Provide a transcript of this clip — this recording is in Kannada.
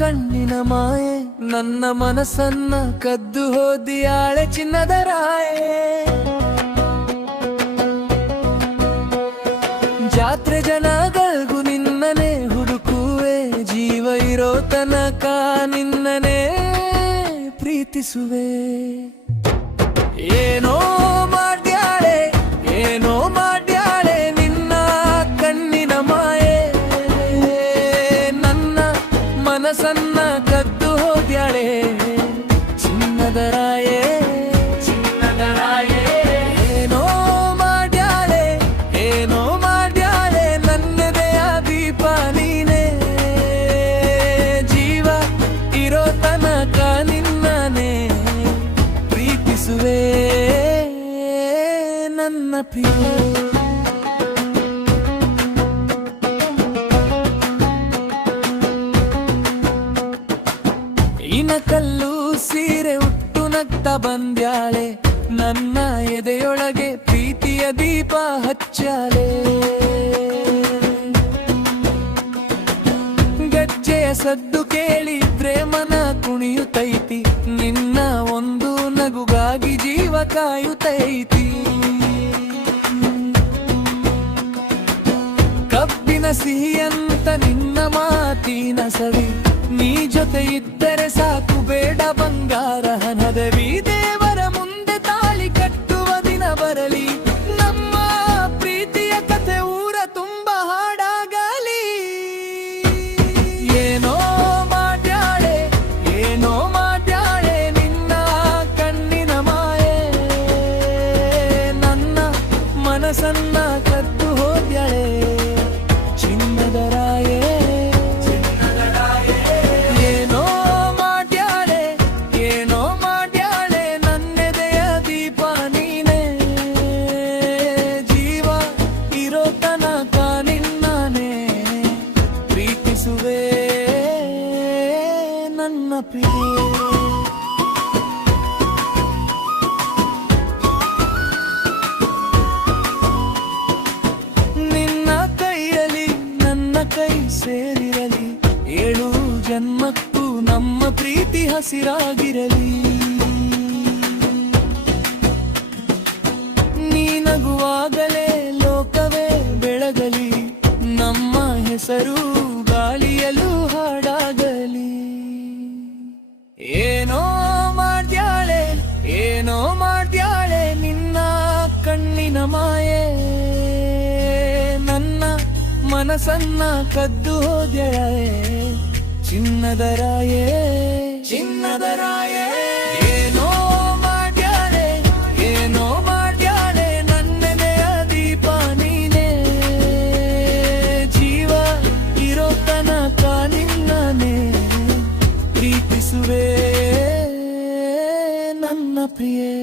ಕಣ್ಣಿನ ಮಾಯೆ ನನ್ನ ಮನಸ್ಸನ್ನ ಕದ್ದು ಹೋದಿಯಾಳೆ ಚಿನ್ನದ ರಾಯೆ. ಜಾತ್ರೆ ಜನಗಳಿಗೂ ನಿನ್ನನೆ ಹುಡುಕುವೆ, ಜೀವ ಇರೋ ತನಕ ನಿನ್ನನೆ ಪ್ರೀತಿಸುವೆ. ಏನೋ ಮಾಡ್ಯಾಳೆ ಏನೋ ಮಾಡ್ಯಾಳೆ ನಿನ್ನ ಕಣ್ಣಿನ ಮಾಯೆ, ನನ್ನ ಮನಸ್ಸನ್ನ ಕದ್ದು ಹೋದ್ಯಾಳೆ ಚಿನ್ನದ ರಾಯೆ. ಚಿನ್ನದ ರಾಯೆ ಏನೋ ಮಾಡ್ಯಾಳೆ ಏನೋ ಮಾಡ್ಯಾಳೆ ನನ್ನೆದೆಯ ದೀಪ ನೀನೆ, ಜೀವ ಇರೋ ತನಕ ನಿನ್ನನೆ ಪ್ರೀತಿಸುವೆ ನನ್ನ ಪ್ರಿಯ. ಇನಕಲ್ಲು ಸೀರೆ ಉಟ್ಟು ನಗ್ತಾ ಬಂದ್ಯಾಳೆ, ನನ್ನ ಎದೆಯೊಳಗೆ ಪ್ರೀತಿಯ ದೀಪ ಹಚ್ಚಾಳೆ. ಗಜ್ಜೆಯ ಸದ್ದು ಕೇಳಿದ್ರೆ ಮನ ಕುಣಿಯುತ್ತೈತಿ, ನಿನ್ನ ಒಂದು ನಗುಗಾಗಿ ಜೀವ ಕಾಯುತ್ತೈತಿ. ಕಬ್ಬಿನ ಸಿಹಿಯಂತ ನಿನ್ನ ಮಾತಿನ ಸವಿ, ನೀ ಜೊತೆ ಇದ್ದರೆ ಸಾಕು ಬೇಡ ಬಂಗಾರ ಹಣದವಿ. ದೇವರ ಮುಂದೆ ತಾಳಿ ಕಟ್ಟುವ ದಿನ ಬರಲಿ, ನಮ್ಮ ಪ್ರೀತಿಯ ಕಥೆ ಊರ ತುಂಬ ಹಾಡಾಗಲಿ. ಏನೋ ಮಾಡ್ಯಾಳೆ ಏನೋ ಮಾಡ್ಯಾಳೆ ನಿನ್ನ ಕಣ್ಣಿನ ಮಾಯೆ, ನನ್ನ ಮನಸ್ಸನ್ನ ಕದ್ದು ಹೋದ್ಯಾಳೆ ಚಿನ್ನದ ರಾಯೆ. ಏನೋ ಮಾಡ್ಯಾಳೆ ಏನೋ ಮಾಡ್ಯಾಳೆ ನನ್ನೆದೆಯ ದೀಪ ನೀನೆ, ಜೀವ ಇರೋ ತನಕ ನಿನ್ನನೆ ಪ್ರೀತಿಸುವೆ ನನ್ನ ಪ್ರಿಯ. ಕೈ ಸೇರಿರಲಿ, 7 ಜನ್ಮಕ್ಕೂ ನಮ್ಮ ಪ್ರೀತಿ ಹಸಿರಾಗಿರಲಿ. ನೀ ನಗುವಾಗಲೇ ಲೋಕವೇ ಬೆಳಗಲಿ, ನಮ್ಮ ಹೆಸರು ಗಾಳಿಯಲ್ಲೂ ಹಾಡಾಗಲಿ. ಏನೋ ಮಾಡ್ಯಾಳೆ ಏನೋ ಮಾಡ್ಯಾಳೆ ನಿನ್ನ ಕಣ್ಣಿನ ಮಾಯೆ, ನನ್ನ ಮನಸ್ಸನ್ನ ಕದ್ದು ಹೋದ್ಯಾಳೆ ಚಿನ್ನದ ರಾಯೆ. ಚಿನ್ನದ ರಾಯೆ ಏನೋ ಮಾಡ್ಯಾಳೆ ಏನೋ ಮಾಡ್ಯಾಳೆ ನನ್ನೆದೆಯ ದೀಪ ನೀನೆ, ಜೀವ ಇರೋ ತನಕ ನಿನ್ನನೆ ಪ್ರೀತಿಸುವೆ ನನ್ನ ಪ್ರಿಯೆ.